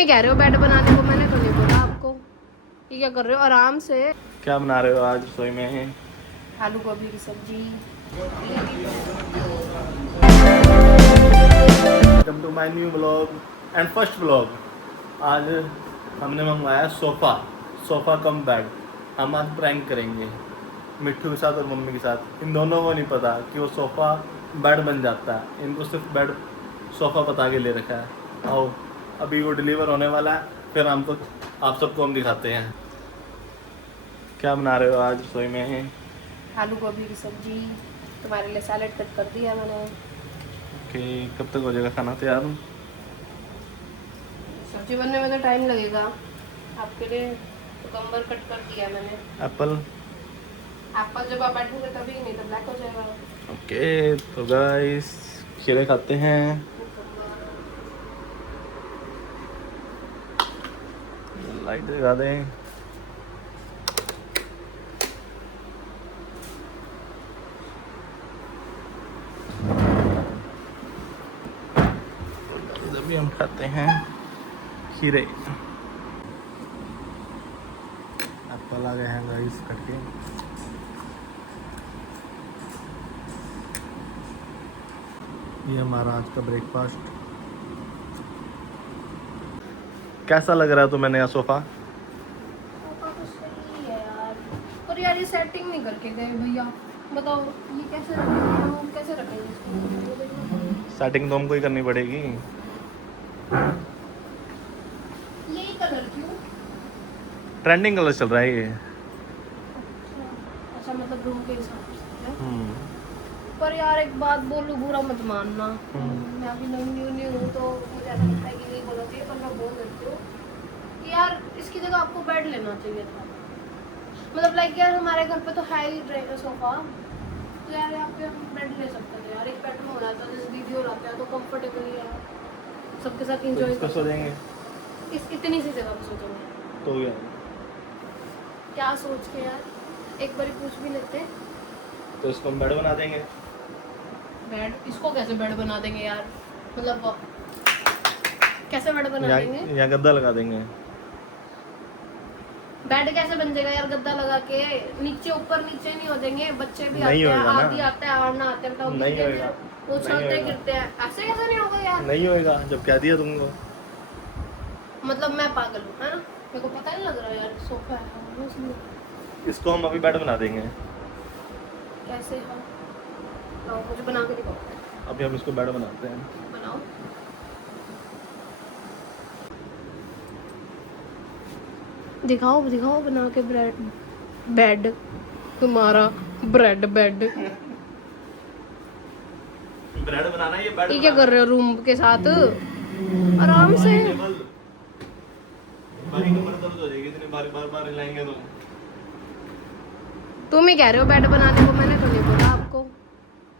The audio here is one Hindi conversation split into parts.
ही कह रहे हो बेड बनाने को, मैंने तो नहीं बोला आपको। ये क्या कर रहे हो आराम से। क्या बना रहे हो आज रसोई में? आलू गोभी की सब्जी। Welcome to my new blog and first blog. आज हमने मंगवाया सोफ़ा कम बेड। हम आज प्रैंक करेंगे मिट्ठू के साथ और मम्मी के साथ। इन दोनों को नहीं पता कि वो सोफ़ा बेड बन जाता है। इनको सिर्फ बेड सोफ़ा बता के ले रखा है। आओ अभी वो डिलीवर होने वाला है, फिर हमको आप सबको हम दिखाते हैं। क्या बना रहे हो आज रसोई में? आलू गोभी की सब्जी। तुम्हारे लिए सैलेड कट कर दिया मैंने। ओके, कब तक हो जाएगा खाना तैयार? सब्जी बनने में तो टाइम लगेगा। आपके लिए कुकम्बर कट कर दिया मैंने। एप्पल? एप्पल जब आप बैठोगे तभी, नहीं तो ब्लैक हो जाएगा। ओके तो गाइस खीरे खाते हैं। लाइट जगा दें। अभी हम खाते हैं खीरे। एप्पल आ गए हैं गाइस कट के। ये हमारा आज का ब्रेकफास्ट। कैसा लग रहा है तुम्हें नया सोफा? पापा तो सही है यार, पर यार ये सेटिंग नहीं करके गए भैया। बताओ ये कैसे रखेंगे, हम कैसे रखेंगे इसको? सेटिंग तो हमको ही करनी पड़ेगी। यही कलर क्यों? ट्रेंडिंग कलर चल रहा है ये। अच्छा मतलब रूम के हिसाब से है? पर यार एक बात बोलूं, बुरा मत मानना। मैं अभी न्यू हूँ तो मुझे ऐसा लगता है कि नहीं बोलना चाहिए, पर मैं बोल देती हूँ कि यार इसकी जगह आपको बेड लेना चाहिए था। मतलब लाइक यार हमारे घर पे तो है ही सोफा, तो यार यहाँ पे हम बेड ले सकते थे यार। एक बेडरूम हो जाता है, जैसे दीदी हो जाता है तो कंफर्टेबली है, सबके साथ इंजॉय तो सो जाएंगे इस इतनी सी जगह पे सोचेंगे तो गया। क्या सोच के यार, एक बारी पूछ भी लेते। तो इसको हम बेड बना देंगे। बेड? इसको कैसे बेड बना देंगे यार? मतलब कैसे बेड बना देंगे? या गद्दा लगा देंगे। बेड कैसे बन जाएगा यार गद्दा लगा के? नीचे ऊपर नीचे नहीं हो जाएंगे? बच्चे भी आते नहीं हैं, होएगा ना। आदि आता है, आना आते हैं, बताओ नहीं होएगा। वो नहीं चलते होएगा। गिरते हैं, ऐसे कैसे नहीं होगा यार? नहीं होएगा जब कह दिया तुमको। मतलब मैं पागल हूँ है ना? मेरे को पता नहीं लग रहा यार सोफा है इसलिए। इसको हम अभी बेड बना देंगे। कैसे? हाँ तो मुझे बना के दिखाओ। अभी हम इसको बेड बनाते हैं। बनाओ। दिखाओ दिखाओ बना के ब्रेड बेड। तुम्हारा ब्रेड बेड। ब्रेड बनाना है, ये बेड ये क्या कर रहे हो रूम के साथ? आराम से। भारी कमर दर्द हो जाएगी इतने बार हिलाएंगे तो। तुम ही कह रहे हो बेड बनाने को, मैंने तो नहीं बोला आपको।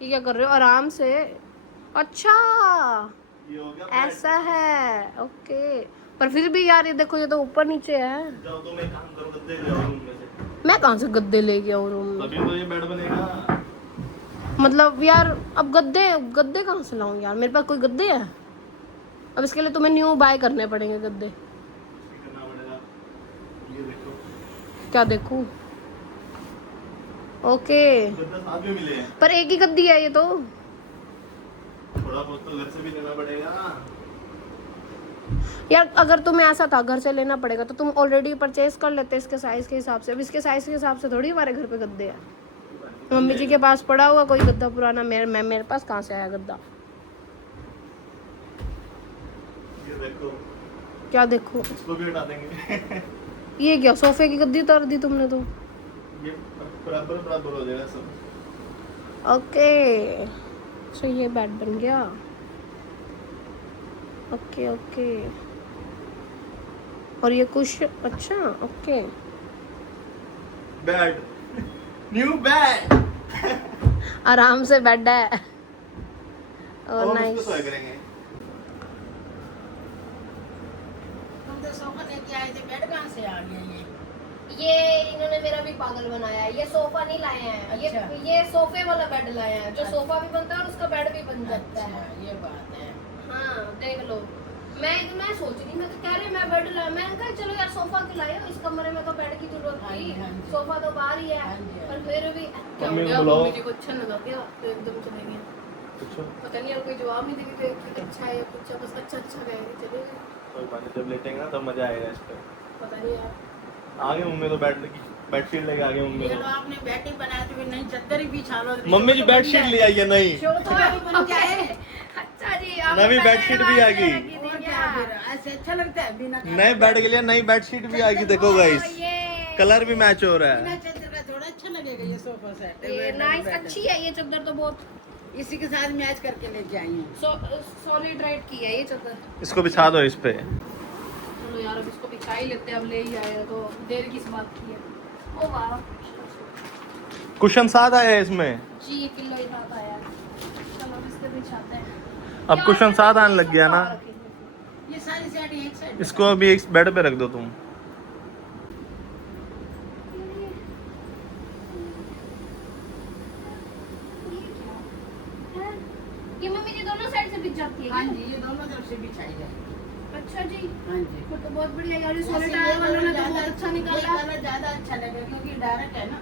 ये क्या कर रहे हो आराम से? अच्छा ये हो गया बेड। ऐसा है, ओके। पर फिर भी यार ये देखो, ये तो ऊपर नीचे है। जाओ तुम एक काम करो, गद्दे ले आओ रूम में से। मैं कहाँ से गद्दे ले गया हूँ रूम में? तभी तो ये बेड बनेगा। मतलब यार अब गद्दे गद्दे कहाँ से लाऊं यार? मेरे पास कोई गद्दे है? अब इसके लिए तुम्हें न्यू बाय करने पड़ेंगे गद्दे। करना पड़ेगा। ये देखो क्या देखूं? ओके गद्दा साथ में मिले हैं। पर एक ही गद्दी है ये तो। थोड़ा बहुत तो घर से भी लेना पड़ेगा। यार अगर तुम्हें ऐसा था घर से लेना पड़ेगा तो तुम ऑलरेडी परचेज कर लेते इसके साइज के हिसाब से। अब इसके साइज के हिसाब से थोड़ी हमारे घर पे गद्दे हैं। मम्मी जी के पास पड़ा हुआ कोई गद्दा पुराना, मेरे पास कहाँ से आया गद्दा? ये देखो। क्या देखो? इसको भी हटा देंगे। ये क्या सोफे की गद्दी उतार दी तुमने तो? ये बराबर हो जाएगा सब। ओके सो ये बेड बन गया। Okay okay. और ये कुछ अच्छा ओके। Bed, new bad. आराम से बेड है। और और हम इसको नाइस। सोया करेंगे। तुम तो सोफा लेके आए थे, बेड कहाँ से आ गया? ये इन्होंने मेरा भी पागल बनाया है। ये सोफा नहीं लाए हैं। अच्छा। ये सोफे वाला बेड लाए हैं, जो सोफा भी बनता है और उसका बेड भी बन जाता है। ये बात है। हाँ देख लो। मैं सोच रही, मैं तो कह रही मैं बेड लाया। मैंने कहा चलो यार सोफा क्यों लाए हो, इस कमरे में तो बेड की जरूरत थी, सोफा तो बाहर ही है। पर फिर भी क्या हो गया, मम्मी जी को अच्छा लगा क्या तो एकदम चले गए। पता नहीं यार कोई जवाब नहीं देगी तो अच्छा है या कुछ, बस अच्छा कह रही चले गए। कोई बात नहीं, जब लेटेंगे ना तब मजा आएगा इस पे। पता नहीं यार आगे मम्मी तो बेडशीट लेके आगे मम्मी ये तो। लो आपने बेड ही बनाया तो फिर नई चादर ही बिछा लो। मम्मी जी बेडशीट ले आई है नई, शो तो बन जाए। अच्छा जी आप नवी बेडशीट भी आ गई। और क्या फिर ऐसे अच्छा लगता है बिना नए बेड के लिए नई बेडशीट भी आ गई, देखो गाइस कलर भी मैच हो रहा बिना है। चादर का थोड़ा अच्छा लगेगा ये सोफा सेट। ये नाइस अच्छी है ये चादर तो बहुत इसी के साथ मैच करके लेके आई हूँ। सॉलिड राइट की है ये चादर। इसको बिछा दो इस पे। चलो यार अब इसको बिछा ही लेते हैं, अब ले ही आए हैं तो देर किस बात की है। ओ वाह कुशन साथ आया है इसमें, जी किलो ही साथ आया है। चलो अब इसके बिछाते हैं। अब कुशन साथ आने लग गया ना। ये सारी साड़ी एक साइड। इसको अभी एक बेड पे रख दो तुम। ये मम्मी जी दोनों साइड से बिछ जाती है हाँ क्या? जी ये दोनों तरफ से बिछाई जाए। अच्छा जी हाँ जी वो तो बहुत बढ़िया यार, ये सॉलिड टायर वालों ने तो बहुत अच्छा निकाला। ये कलर ज्यादा अच्छा लगेगा क्योंकि डायरेक्ट है ना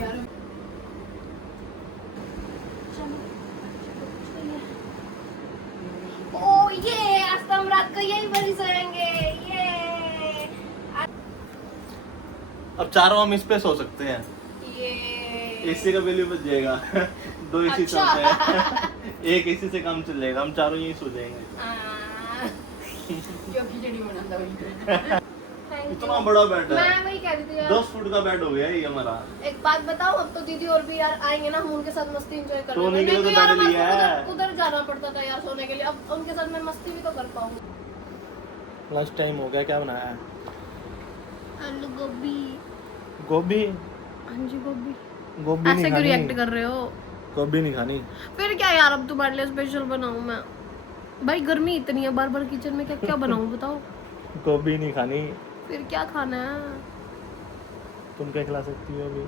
यार। ओ ये आज तो हम रात को यही बड़ी सोएंगे ये। अब चारों हम इस पे सो सकते हैं, ये एसी का बिल भी बच जाएगा। 2 एसी अच्छा। चलते हैं, एक एसी से काम चलेगा, हम चारों यही सो जाएंगे। क्यों खिचड़ी बनाता वही। इतना बड़ा बेड है, मैं वही कह रही थी यार। 10 फुट का बेड हो गया ये हमारा। एक बात बताओ, अब तो दीदी और भी यार आएंगे ना, हम उनके साथ मस्ती एंजॉय कर सोने के लिए तो यार बेड लिया है। उधर जाना पड़ता था यार सोने के लिए, अब उनके साथ मैं मस्ती भी तो कर पाऊंगी। लंच टाइम हो गया, क्या बनाया है? आलू गोभी। गोभी? हाँ जी गोभी। गोभी ऐसे नहीं क्यों रिएक्ट खानी, कर रहे हो? गोभी नहीं खानी। फिर क्या यार, अब तुम्हारे लिए स्पेशल बनाऊं मैं? भाई गर्मी इतनी है, बार बार किचन में क्या क्या बनाऊं बताओ? गोभी नहीं खानी। फिर क्या खाना है? तुम क्या खिला सकती हो अभी?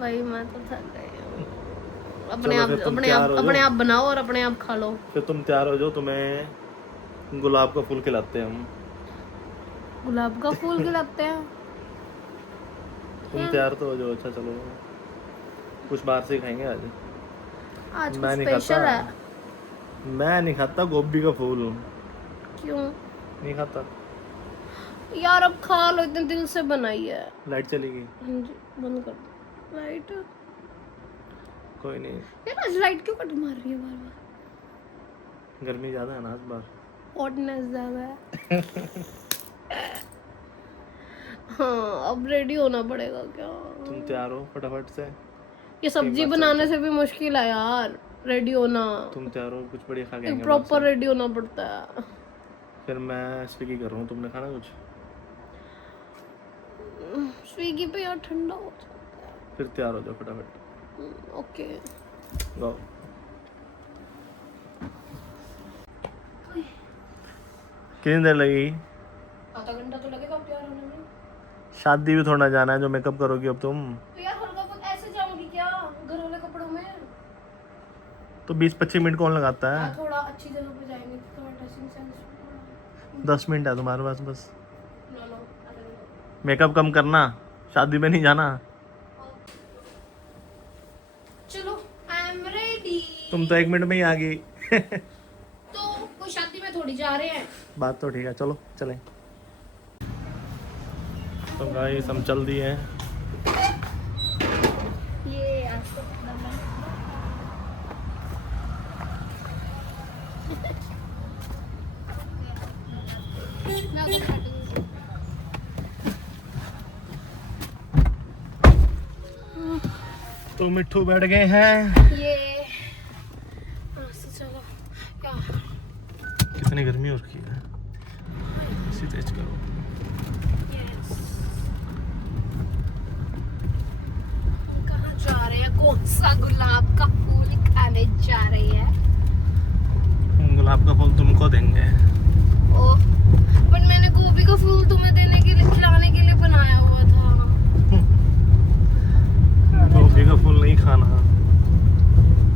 भाई मैं तो थक गई हूँ। चलो फिर तुम तैयार हो अपने जाओ। आप बनाओ और अपने आप खा लो। फिर तुम तैयार हो जाओ, तुम्हें गुलाब का फूल खिलाते हैं हम। गुलाब का फूल खिलाते हैं? तुम तैयार तो हो जाओ। अच्छा चलो, कुछ बाहर से खाएंगे आज। आज मैं कुछ नहीं स्पेशल है? खाता, मैं नहीं खाता गोभी का फूल। क्यों नहीं खाता। यार? अब खा लो, इतने दिल से बनाई है। लाइट चली गई। हाँ जी बंद कर दो लाइट। कोई नहीं, यार आज लाइट क्यों कट मार रही है बार बार? गर्मी ज्यादा है ना इस बार। हॉटनेस ज्यादा है। हाँ अब रेडी होना पड़ेगा क्या? तुम तैयार हो फटाफट से। ये सब्जी बनाने से भी मुश्किल है यार, रेडी होना। तुम तैयार हो, कुछ बढ़िया खा के आएंगे प्रॉपर बाहर से। रेडी होना पड़ता है। फिर मैं स्विगी कर रहा हूँ, तुमने खाना कुछ? स्विगी पे यार ठंडा हो जाता है। फिर तैयार हो जाओ फटाफट। Okay go. कितनी देर लगी? आधा घंटा तो लगेगा अब तैयार होने में। शादी भी थोड़ा जाना है, जो मेकअप करोगी अब तुम। तो यार हल्का बहुत ऐसे जाऊंगी क्या घर वाले कपड़ों में? तो 20-25 मिनट कौन लगाता है? हाँ, थोड़ा अच्छी जगह पे जाएंगे तो थोड़ा ड्रेसिंग सेंस। 10 मिनट है तुम्हारे पास बस। नो नो आधा घंटा। मेकअप कम करना, शादी में नहीं जाना। चलो आई एम रेडी। तुम तो 1 मिनट में ही आ गई। तो कोई शादी में थोड़ी जा रहे हैं। बात तो ठीक है, चलो चलें। तो गाइस हम चल दिए हैं। ये आज तो तो मिट्ठू बैठ गए हैं। ये चलो क्या कितनी गर्मी हो रखी है, इसी तेज करो। हम कहाँ जा रहे हैं? कौन सा गुलाब का फूल खाने जा रहे हैं? हम गुलाब का फूल तुमको देंगे। ओ पर मैंने गोभी का फूल तुम्हें देने के लिए, खिलाने के लिए बनाया हुआ था। गोभी का फूल नहीं खाना।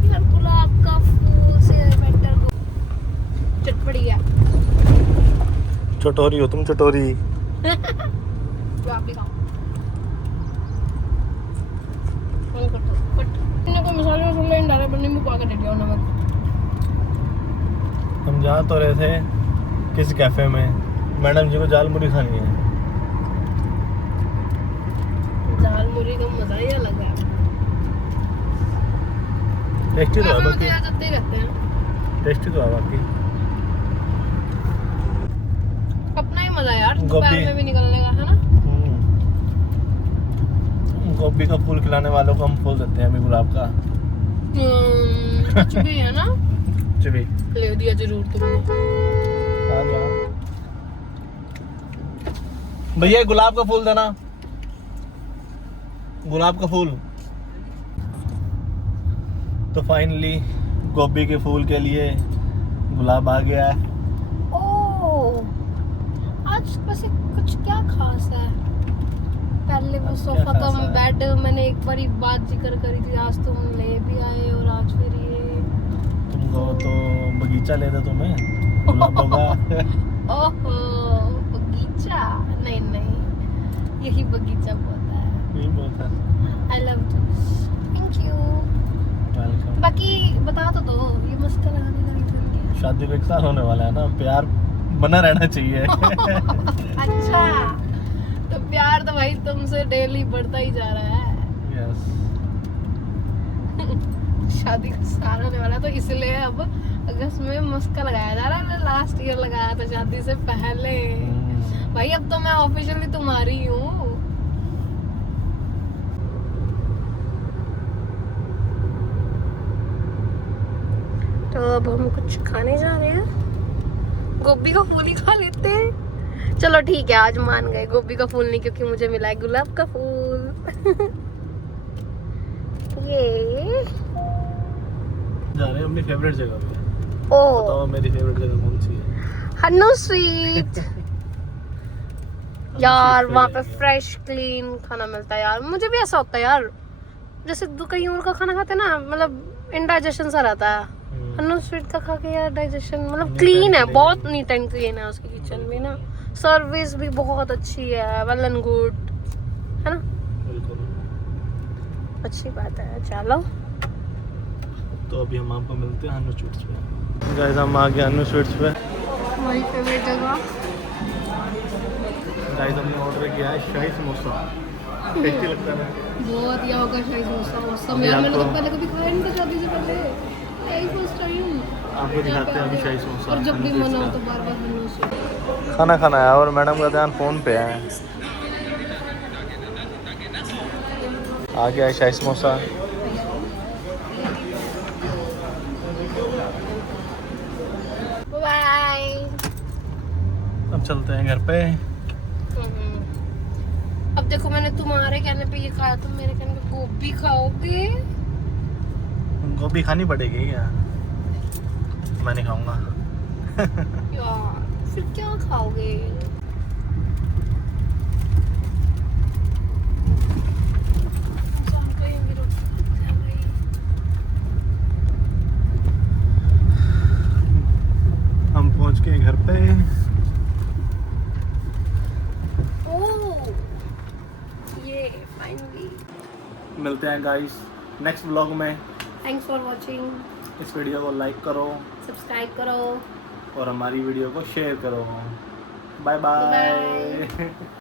यार गुलाब का फूल से बेटर चटपटी है। चटोरी हो तुम, चटोरी। तो आप भी खाओ। कौन करता है? कट। इन्हें कोई मसाले वसाले नहीं डाले, पर नींबू पा के दे दिया नमक। हम जा तो रहे थे किस कैफे में, मैडम जी को जाल मुरी खानी है। दाल मुरी का मजा ही अलग है। टेस्टी तो है बाकी, करते ही रहते हैं। टेस्टी तो है बाकी। अपना ही मजा है यार, गोभी। दोपहर में भी निकलने का, है ना? गोभी का फूल खिलाने वालों को हम फूल देते हैं अभी, गुलाब का। कुछ भी है ना, चलिए ले दिया जरूर तुमने। भैया गुलाब का फूल देना, गुलाब का फूल। तो फाइनली गोभी के फूल के लिए गुलाब आ गया है। ओह, आज वैसे कुछ क्या खास है? पहले वो आज क्या सोफा खास कम है? बेड मैंने एक बार बात जिक्र करी थी, आज तुम ले भी आए और आज फिर ये। तुमको तो बगीचा लेते तुम्हें गुलाबों का। ओहो, बगीचा? नहीं नहीं, यही बगीचा होता है। यही बहुत है। I love this, thank you. Welcome. बाकी बता तो दो, ये मस्का लगाने का रीजन क्या है? शादी को 1 साल होने वाला है ना, प्यार बना रहना चाहिए। अच्छा, तो प्यार तो भाई तुमसे डेली बढ़ता ही जा रहा है। यस। शादी का साल होने वाला है, तो इसलिए अब अगस्त में मस्का लगाया जा रहा है। लास्ट ईयर लगाया था शादी से पहले। भाई अब तो मैं ऑफिशियली तुम्हारी हूँ। तो अब हम कुछ खाने जा रहे हैं, गोभी का फूल ही खा लेते हैं। चलो ठीक है, आज मान गए, गोभी का फूल नहीं, क्योंकि मुझे मिला है गुलाब का फूल। ये जा रहे हैं अपनी फेवरेट जगह पे। ओ, बताओ मेरी फेवरेट जगह कौन सी है? हन्नू स्वीट। यार वहाँ पे फ्रेश क्लीन खाना मिलता है यार। मुझे भी ऐसा होता है यार, जैसे कहीं और का खाना खाते हैं ना, मतलब इनडाइजेशन सा रहता है। हन्नू स्वीट का खा के यार डाइजेशन, मतलब क्लीन है, बहुत नीट एंड क्लीन है उसकी किचन भी ना। सर्विस भी बहुत अच्छी है, वेल एंड गुड, है ना? बिल्कुल। अच्छी बात है। चलो तो अभी हम आपको मिलते हैं अन्नू स्वीट्स पे। गाइस हम आ गए अन्नू स्वीट्स पे। हमारी फेवरेट जगह। गाइस हमने ऑर्डर किया है शाही समोसा। टेस्टी लगता है ना? बहुत ही होगा शाही समोसा। मौसम अभी यार, मैंने तो आपको- पहले कभी खाया नहीं था शादी से पहले, यही फर्स्ट टाइम। आपको दिखाते हैं अभी शाही समोसा। और जब भी अन्नू मन हो स्वीट्स तो बार बार हन्नू स्वीट। का। खाना खाना है और मैडम का ध्यान फोन पे है। आ गया है शाही समोसा। बाय। अब चलते हैं घर पे। अब देखो, मैंने तुम्हारे कहने पे ये खाया, तुम मेरे कहने पे गोभी खाओगे? गोभी खानी पड़ेगी क्या? मैं नहीं खाऊंगा। यार फिर क्या खाओगे? हम पहुंच गए घर पे। ओह, ये फाइनली। मिलते हैं गाइस नेक्स्ट व्लॉग में। Thanks for watching. इस वीडियो को लाइक करो सब्सक्राइब करो। और हमारी वीडियो को शेयर करो। Bye bye.